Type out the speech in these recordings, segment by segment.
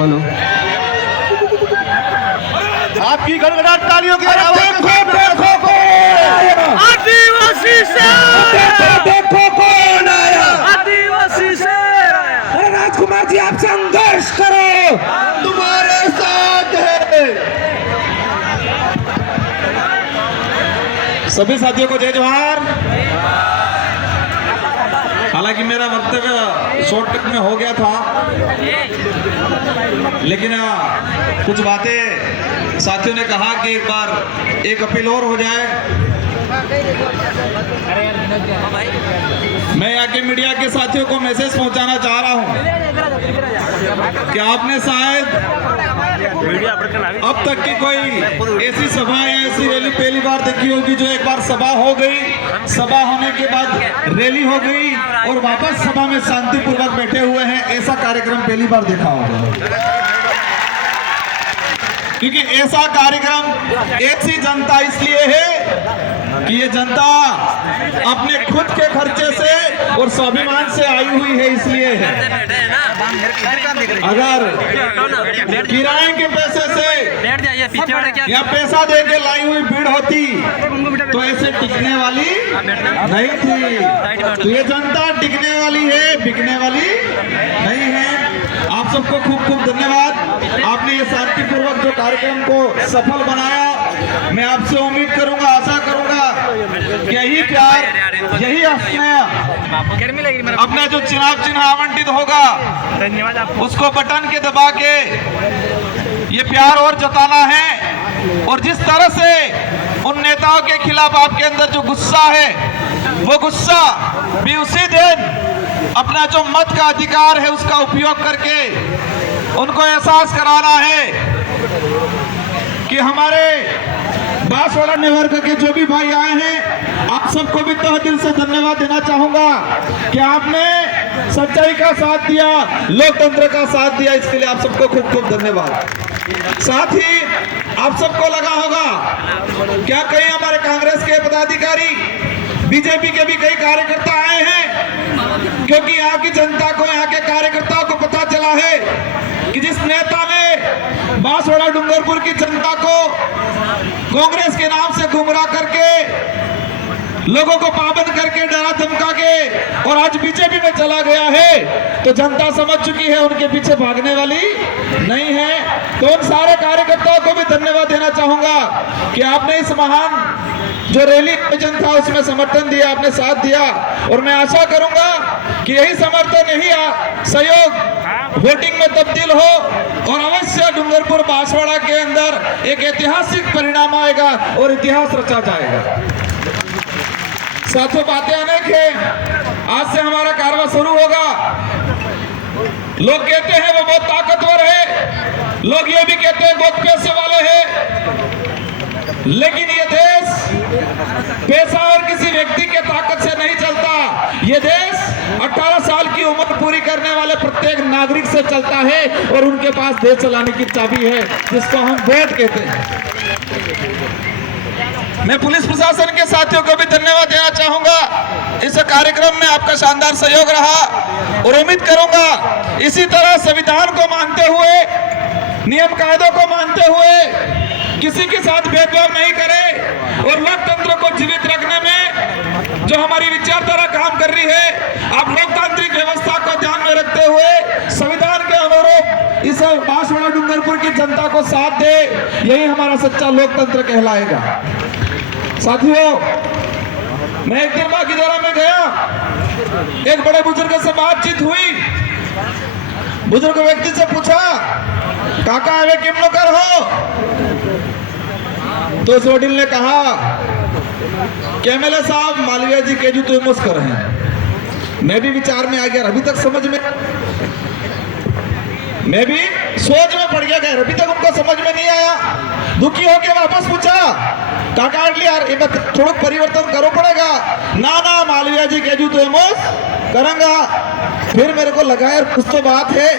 Hello, आपकी गड़गड़ाहट तालियों की आवाज। देखो आदिवासी से देखो कौन आया, आदिवासी से अरे राजकुमार जी आप संघर्ष करो, तुम्हारे साथ है। सभी साथियों को जय जोहार। हालांकि मेरा वक्तव्य शॉर्टकट में हो गया था, लेकिन कुछ बातें साथियों ने कहा कि एक बार एक अपील और हो जाए। मैं यहाँ के मीडिया के साथियों को मैसेज पहुंचाना चाह रहा हूं कि आपने शायद अब तक की कोई ऐसी सभा या ऐसी रैली पहली बार देखी होगी जो एक बार सभा हो गई, सभा होने के बाद रैली हो गई और वापस सभा में शांतिपूर्वक बैठे हुए हैं, ऐसा कार्यक्रम पहली बार देखा होगा। क्योंकि ऐसा कार्यक्रम ऐसी जनता इसलिए है कि ये जनता अपने खुद के खर्चे से और स्वाभिमान से आई हुई है, इसलिए है। अगर किराए के पैसे से या पैसा दे के लाई हुई भीड़ होती तो ऐसे टिकने वाली नहीं थी। तो ये जनता टिकने वाली है, बिकने वाली नहीं है। आप सबको खूब खूब धन्यवाद। आपने ये शांतिपूर्वक जो कार्यक्रम को सफल बनाया। मैं आपसे उम्मीद करूंगा, आशा करूंगा कि यही प्यार, यही अपना जो चुनाव चिन्ह आवंटित होगा उसको बटन के दबा के ये प्यार और जताना है। और जिस तरह से उन नेताओं के खिलाफ आपके अंदर जो गुस्सा है, वो गुस्सा भी उसी दिन अपना जो मत का अधिकार है उसका उपयोग करके उनको एहसास कराना है कि हमारे बांसवाड़ा निवर्ग के जो भी भाई आए हैं, आप सबको भी तहे दिल से धन्यवाद देना चाहूंगा कि आपने सच्चाई का साथ दिया, लोकतंत्र का साथ दिया। इसके लिए आप सबको खूब खूब धन्यवाद। साथ ही आप सबको लगा होगा क्या कई हमारे कांग्रेस के पदाधिकारी, बीजेपी के भी कई कार्यकर्ता आए हैं, क्योंकि यहाँ की जनता को, यहाँ के कार्यकर्ताओं को पता चला है कि जिस नेता ने बांसवाड़ा डूंगरपुर की जनता को कांग्रेस के नाम से गुमराह करके, लोगों को पाबंद करके, डरा धमका के और आज बीजेपी में चला गया है, तो जनता समझ चुकी है उनके पीछे भागने वाली नहीं है। तो उन सारे कार्यकर्ताओं को भी धन्यवाद देना चाहूंगा कि आपने इस महान जो रैली आयोजन था उसमें समर्थन दिया, आपने साथ दिया। और मैं आशा करूंगा कि यही समर्थन, यही सहयोग वोटिंग में तब्दील हो और अवश्य डूंगरपुर बांसवाड़ा के अंदर एक ऐतिहासिक परिणाम आएगा और इतिहास रचा जाएगा। साथियों, बातें अनेक है। आज से हमारा कारवां शुरू होगा। लोग कहते हैं वो बहुत ताकतवर है, लोग ये भी कहते हैं बहुत पैसे वाले हैं, लेकिन ये देश पैसा और किसी व्यक्ति के ताकत से नहीं चलता। ये देश 18 साल की उम्र पूरी करने वाले प्रत्येक नागरिक से चलता है और उनके पास देश चलाने की चाबी है, जिसको हम वोट कहते हैं। मैं पुलिस प्रशासन के साथियों को भी धन्यवाद देना चाहूंगा। इस कार्यक्रम में आपका शानदार सहयोग रहा और उम्मीद करूंगा इसी तरह संविधान को मानते हुए, नियम कायदों को मानते हुए, किसी के साथ भेदभाव नहीं करें और लोकतंत्र को जीवित रखने में जो हमारी विचारधारा काम कर रही है, आप लोकतांत्रिक व्यवस्था को ध्यान में रखते हुए संविधान के अनुरूप इस बांसवाड़ा डूंगरपुर की जनता को साथ दे। यही हमारा सच्चा लोकतंत्र कहलाएगा। साथियों, मैं एक दिन बागीदोरा में गया, एक बड़े बुजुर्ग से बातचीत हुई। बुजुर्ग व्यक्ति से पूछा, काका आवे किम नौकर हो? तो उस वडील ने कहा कि एमएलए साहब मालवीय जी के जो मुस्कर हैं। मैं भी विचार में आ गया, अभी तक समझ में, मैं भी सोच में पड़ गया, अभी तक उनको समझ में नहीं आया। दुखी होकर वापस पूछा, काका यार ये थोड़ा परिवर्तन करो पड़ेगा। ना ना मालवीय जी के जो करूंगा। फिर मेरे को लगा यार कुछ तो बात है।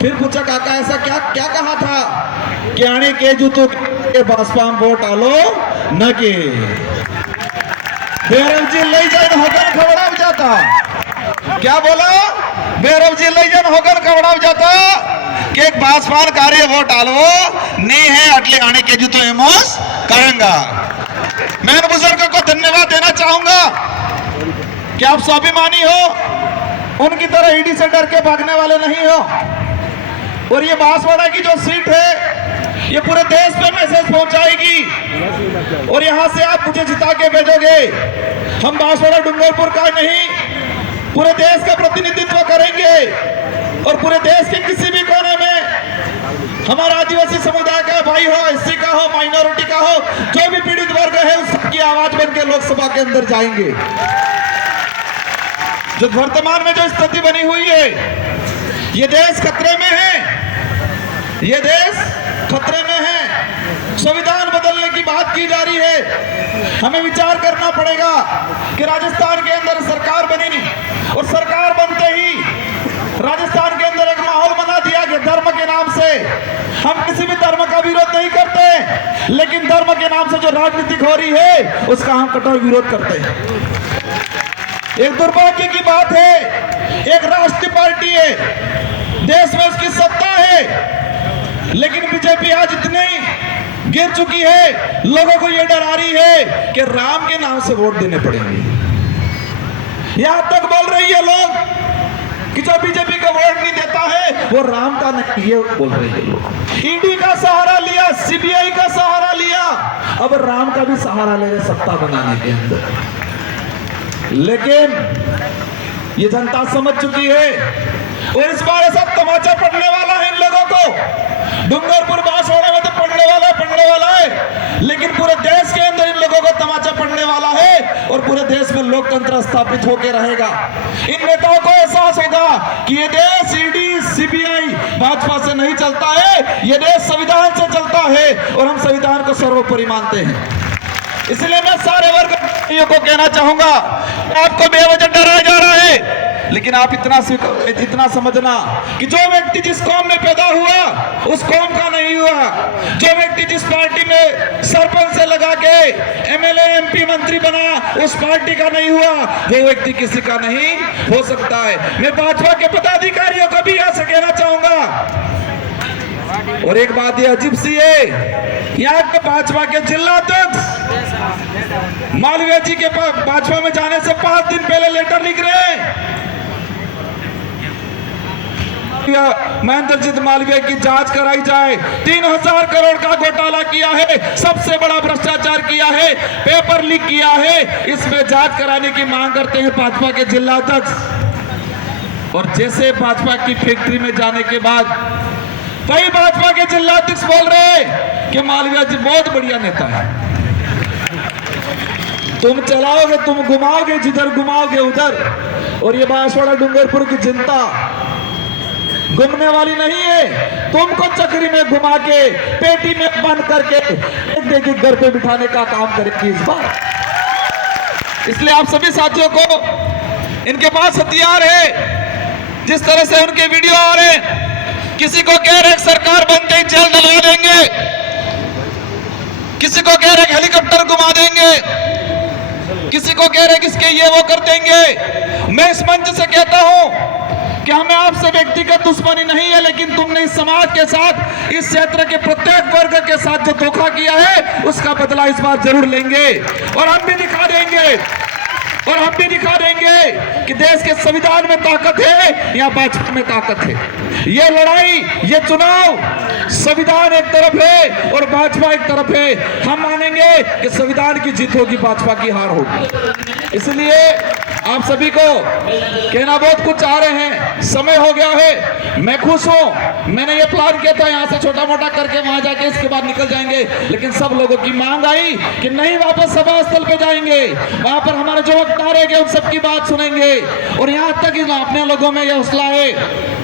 फिर पूछा, काका ऐसा क्या क्या कहा था? कि आने के जो तो बासपाम वोट आलो न के भैरव जी ले जाए होकर खबड़ा जाता। क्या बोला? भैरव जी ले जाए होकर खबड़ा जाता के बासवान कार्य वोट आलो नहीं है अटले आने के जो तो एमोस करेंगा। मैं उन बुजुर्गों को धन्यवाद देना चाहूंगा कि आप स्वाभिमानी हो, उनकी तरह ईडी से डर के भागने वाले नहीं हो। और ये बांसवाड़ा की जो सीट है ये पूरे देश पे मैसेज पहुंचाएगी और यहां से आप मुझे जिता के भेजोगे। हम बांसवाड़ा डूंगरपुर का नहीं पूरे देश का प्रतिनिधित्व करेंगे और पूरे देश के किसी भी कोने में हमारा आदिवासी समुदाय का भाई हो, एससी का हो, माइनॉरिटी का हो, जो भी पीड़ित वर्ग है उस सबकी आवाज बन के लोकसभा के अंदर जाएंगे। जो वर्तमान में जो स्थिति बनी हुई है, ये देश खतरे में है, ये देश खतरे में है। संविधान बदलने की बात की जा रही है। हमें विचार करना पड़ेगा कि राजस्थान के अंदर सरकार बनी नहीं और सरकार बनते ही राजस्थान के अंदर एक माहौल बना दिया गया धर्म के नाम से। हम किसी भी धर्म का विरोध नहीं करते, लेकिन धर्म के नाम से जो राजनीति हो रही है उसका हम कठोर विरोध करते हैं। एक दुर्भाग्य की बात है, एक राष्ट्रीय पार्टी है, देश में उसकी सत्ता है, लेकिन बीजेपी आज इतनी गिर चुकी है, लोगों को यह डरा रही है कि राम के नाम से वोट देने पड़ेंगे। यहां तक बोल रही है लोग कि जो बीजेपी का वोट नहीं देता है वो राम का नहीं, ये बोल रहे हैं लोग। ईडी का सहारा लिया, सीबीआई का सहारा लिया, अब राम का भी सहारा ले रहे सत्ता बनाने के अंदर। लेकिन ये जनता समझ चुकी है और इस बार ऐसा तमाचा पड़ने वाला है इन लोगों को। डूंगरपुर बांसवाड़ा में तो पड़ने वाला है, लेकिन पूरे देश के अंदर इन लोगों को तमाचा पड़ने वाला है और पूरे देश में लोकतंत्र स्थापित होकर रहेगा। इन नेताओं को एहसास होगा कि ये देश ईडी सीबीआई भाजपा से नहीं चलता है, ये देश संविधान से चलता है और हम संविधान को सर्वोपरि मानते हैं। इसलिए मैं सारे वर्ग को कहना चाहूंगा, आपको बेवजह डराया जा रहा है, लेकिन आप इतना समझना कि जो व्यक्ति जिस कौम में पैदा हुआ उस कौम का नहीं हुआ। जो व्यक्ति जिस पार्टी में सरपंच से लगा के एमएलए एमपी मंत्री बना उस पार्टी का नहीं हुआ, वो व्यक्ति किसी का नहीं हो सकता है। मैं भाजपा के पदाधिकारियों को भी ऐसा कहना चाहूंगा। और एक बात ये अजीब सी है, यहाँ के भाजपा के जिला अध्यक्ष मालवीय जी के भाजपा में जाने से 5 दिन पहले लेटर लिख रहे हैं, महेंद्रजीत मालवीय की जांच कराई जाए, 3000 करोड़ का घोटाला किया है, सबसे बड़ा भ्रष्टाचार किया है, पेपर लीक किया है, इसमें जांच कराने की मांग करते हैं भाजपा के जिला अध्यक्ष। और जैसे भाजपा की फैक्ट्री में जाने के बाद वही भाजपा के जिला अध्यक्ष बोल रहे हैं कि मालवीय जी बहुत बढ़िया नेता है, तुम चलाओगे, तुम घुमाओगे, जिधर घुमाओगे उधर। और ये बांसवाड़ा डूंगरपुर की जनता घूमने वाली नहीं है, तुमको चक्री में घुमा के पेटी में बंद करके एक घर पे बिठाने का काम करेगी इस बार। इसलिए आप सभी साथियों को, इनके पास हथियार है, जिस तरह से उनके वीडियो आ रहे हैं, किसी को कह रहे सरकार बनते ही जेल डलवा देंगे, किसी को कह रहे हेलीकॉप्टर घुमा देंगे, किसी को कह रहे किसके ये वो कर देंगे। मैं इस मंच से कहता हूं कि हमें आपसे व्यक्तिगत दुश्मनी नहीं है, लेकिन तुमने इस समाज के साथ, इस क्षेत्र के प्रत्येक वर्ग के साथ जो धोखा किया है उसका बदला इस बार जरूर लेंगे और हम भी दिखा देंगे कि देश के संविधान में ताकत है या भाजपा में ताकत है। ये लड़ाई, ये चुनाव, संविधान एक तरफ है और भाजपा एक तरफ है। हम मानेंगे कि संविधान की जीत होगी, भाजपा की हार होगी। इसलिए आप सभी को कहना, बहुत कुछ चाह रहे हैं, समय हो गया है। मैं खुश हूं, मैंने ये प्लान किया था यहाँ से छोटा मोटा करके वहां जाके इसके बाद निकल जाएंगे, लेकिन सब लोगों की मांग आई कि नहीं, वापस सभा स्थल पे जाएंगे, वहां पर हमारे जो वक्ता रहेंगे उन सबकी बात सुनेंगे। और यहाँ तक अपने लोगों में यह हौसला है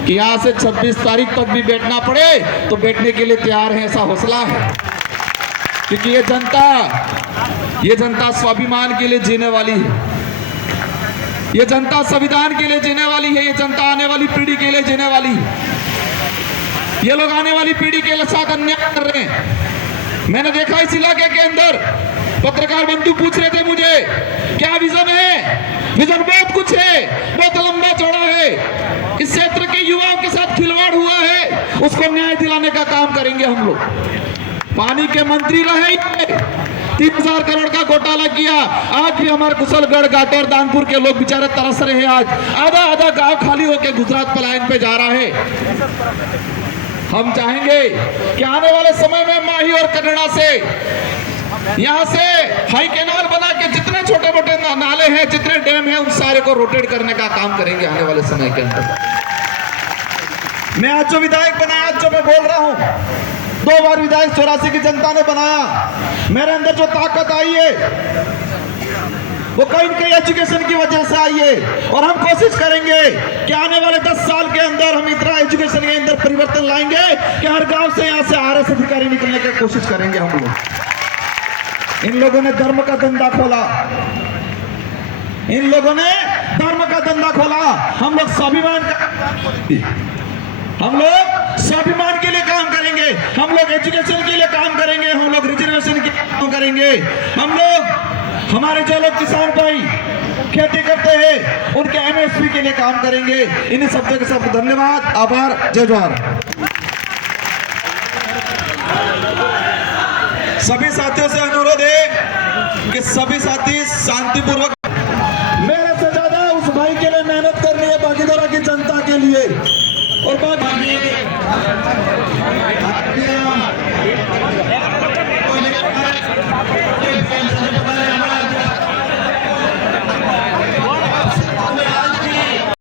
कि यहाँ से 26 तारीख तक भी बैठना पड़े तो बैठने के लिए तैयार है, ऐसा हौसला है। क्योंकि ये जनता स्वाभिमान के लिए जीने वाली है, ये जनता संविधान के लिए जीने वाली है, ये जनता आने वाली पीढ़ी के लिए जीने वाली है। ये लोग आने वाली पीढ़ी के साथ अन्याय कर रहे हैं। मैंने देखा इस इलाके के अंदर पत्रकार बंधु पूछ रहे थे मुझे क्या विजन है। विजन बहुत कुछ है, बहुत लंबा चौड़ा है, इस क्षेत्र के युवाओं के साथ खिलवाड़ हुआ है, उसको न्याय दिलाने का काम करेंगे हम लोग। पानी के मंत्री रहे, 3000 करोड़ का घोटाला किया। आज भी हमारे कुशलगढ़ घाट और दानपुर के लोग बेचारे तरस रहे हैं। आज आधा आधा गांव खाली होकर गुजरात पलायन पे जा रहा है। हम चाहेंगे कि आने वाले समय में माही और कन्नड़ा से यहाँ से हाई कैनाल बना के जितने छोटे मोटे नाले हैं, जितने डैम हैं, उन सारे को रोटेट करने का काम करेंगे आने वाले समय के अंदर। मैं आज जो विधायक बनाया, आज जो मैं बोल रहा हूँ, 2 बार विधायक 84 की जनता ने बनाया। मेरे अंदर जो ताकत आई है वो कहीं न कहीं एजुकेशन की वजह से आई है। और हम कोशिश करेंगे कि आने वाले 10 साल के अंदर हम इतना एजुकेशन के अंदर परिवर्तन लाएंगे कि हर गांव से यहाँ से आरएस अधिकारी निकलने की कोशिश करेंगे हम लोग। इन लोगों ने धर्म का धंधा खोला, इन लोगों ने धर्म का धंधा खोला। हम लोग स्वाभिमान के लिए काम करेंगे, हम लोग एजुकेशन के लिए काम करेंगे, हम लोग रिजर्वेशन के लिए काम करेंगे। हम लोग, हमारे जो लोग किसान भाई खेती करते हैं, उनके एमएसपी के लिए काम करेंगे। इन्हीं शब्दों के साथ धन्यवाद, आभार, जय जोहार। सभी साथियों से अनुरोध है कि सभी साथी शांतिपूर्वक